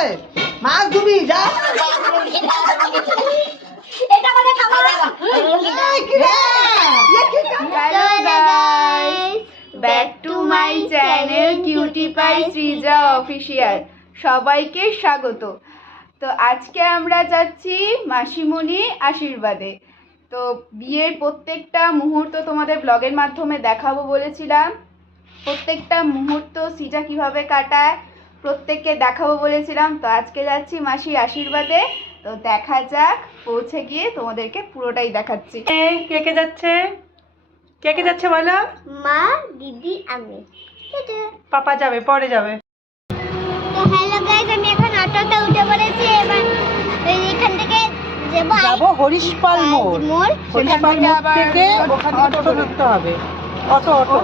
এতক্ষণে মাছ ধুবি যা এটা খাবার? Yeah back to my channel cutie pie Srija official সবাইকে স্বাগত তো আজকে আমরা যাচ্ছি মাসিমণি আশীর্বাদে তো বিয়ের প্রত্যেকটা মুহূর্ত তোমাদের ব্লগের মাধ্যমে দেখাবো বলেছিলাম প্রত্যেকটা মুহূর্ত সিজা কীভাবে কাটায় প্রত্যেককে দেখাবো বলেছিলাম তো আজকে যাচ্ছি মাসির আশীর্বাদে। তো দেখা যাক পৌঁছে গিয়ে তোমাদেরকে পুরোটাই দেখাচ্ছি। কে কে যাচ্ছে? কে কে যাচ্ছে বলো? মা দিদি আমি। পাপা যাবে পরে যাবে। তো হ্যালো গাইস আমি এখন অটোতে উঠে পড়েছি এবার এখান থেকে যাব হরিশপাল মোড়। হরিশপাল মোড় থেকে ওখান থেকে টোটো ধরতে হবে। Auto auto.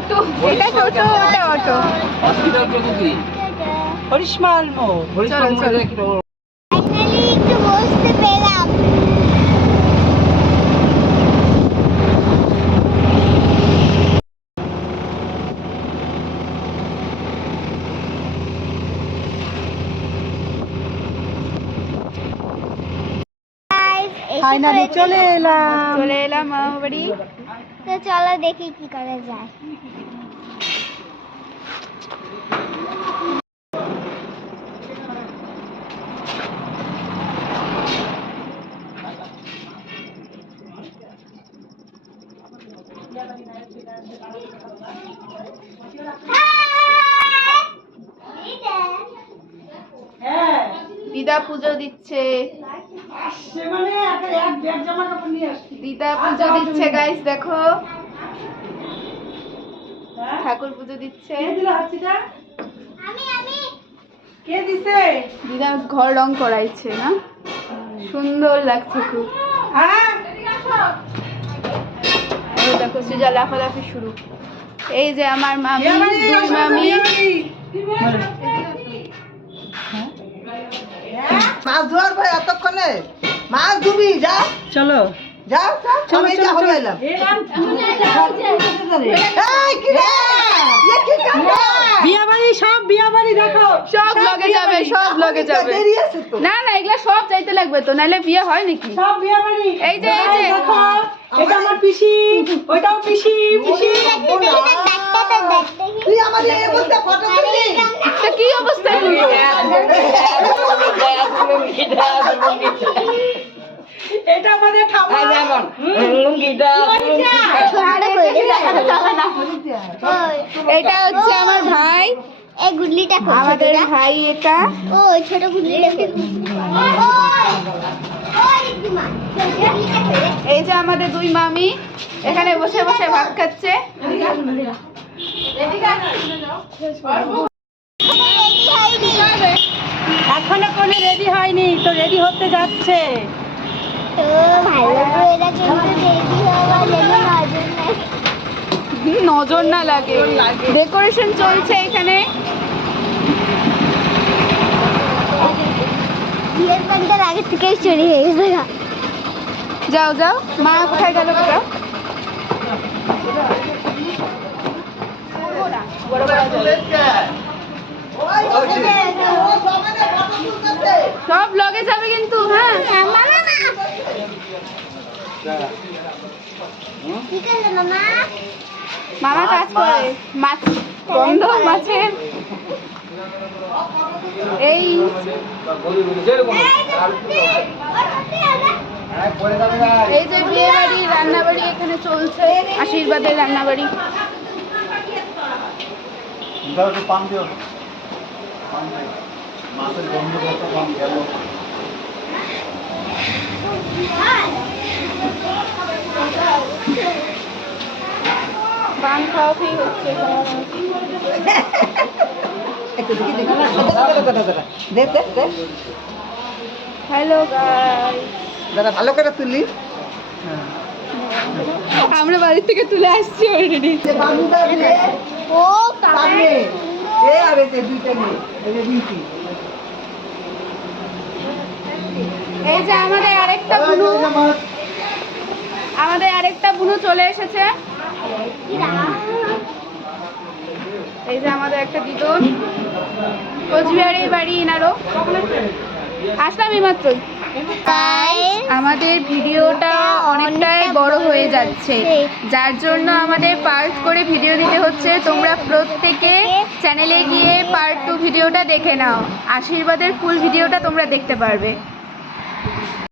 এটা অটো হরিশমাল মোড় বসতে পেলাম। ফাইনালি চলে এলাম। চলে এলাম মামা বাড়ি তো চলো দেখি কি করা যায়। দিদা পুজো দিচ্ছে। দিদা পুজো দিচ্ছে গাইস দেখো? ঠাকুর পুজো দিচ্ছে। কে দিছে দিদা ঘর রং করাইছে, না? সুন্দর লাগছে খুব। হ্যাঁ। দেখো সুজা লাফালাফি শুরু। এই যে আমার মামি দুই মামি। হ্যাঁ? মাছ ধোয়ার ভাই এতক্ষণে। মাছ ধুবি যা। চলো। যা আমি যা। হয়ে এলাম এই, কি রে? কি কাণ্ড? বিয়া সব বিয়া দেখো। সব ব্লগে যাবে সব ব্লগে যাবে। দেরি আছে তো। না না এগুলা সব চাইতে লাগবে তো নাহলে বিয়ে হয় নাকি? সব এই যে, এই যে। দেখো। এটা আমার পিসি ওইটাও পিসি পিসি। তুই আমার এই অবস্থা ফটো তুললি তো কি অবস্থা এটা আমাদের ঠাম্মা এটা হচ্ছে আমার ভাই। এই গুডলিটা কই আমাদের? ভাই এটা। ও ছোট রে? এই যে আমাদের দুই মামি এখানে বসে বসে ভাত খাচ্ছে। এখনও কোনো রেডি হয়নি তো রেডি হতে যাচ্ছে। নজর না লাগে। ডেকোরেশন চলছে এখানে বিয়ের প্যান্ডেল আগে থেকেই চুরি হয়ে গেছে যাও যাও। মা কোথায় গেল যাও। সব ব্লগে যাবে কিন্তু হ্যাঁ? মামা কাজ করে। মাছ বন্ধ মাছের। এই এই যে বিয়ে বাড়ি রান্নাবাড়ি এখানে চলছে আশীর্বাদের রান্নাবাড়ি। পান খাওয়া খেয়ে হচ্ছে? একটু দেখি দেখি। দাঁড়া, দাঁড়া, দাঁড়া, দাঁড়া। দে দে দে। হ্যালো দাদা ভালো করে তুলি। আমরা বাড়ি থেকে তুলে আসছি অলরেডি ও এ আর যে দুইটা এই যে আমাদের আরেকটা বুনু। আমাদের আরেকটা বুনু চলে এসেছে। এই যে আমাদের একটা দিদন কোচবিহারের বাড়ি এনারও। আসলাম এইমাত্রই আমাদের ভিডিওটা অনেকটাই বড় হয়ে যাচ্ছে। যার জন্য আমাদের পার্ট করে ভিডিও দিতে হচ্ছে। তোমরা প্রত্যেকে চ্যানেলে গিয়ে পার্ট টু ভিডিওটা দেখে নাও। আশীর্বাদের ফুল ভিডিওটা তোমরা দেখতে পারবে।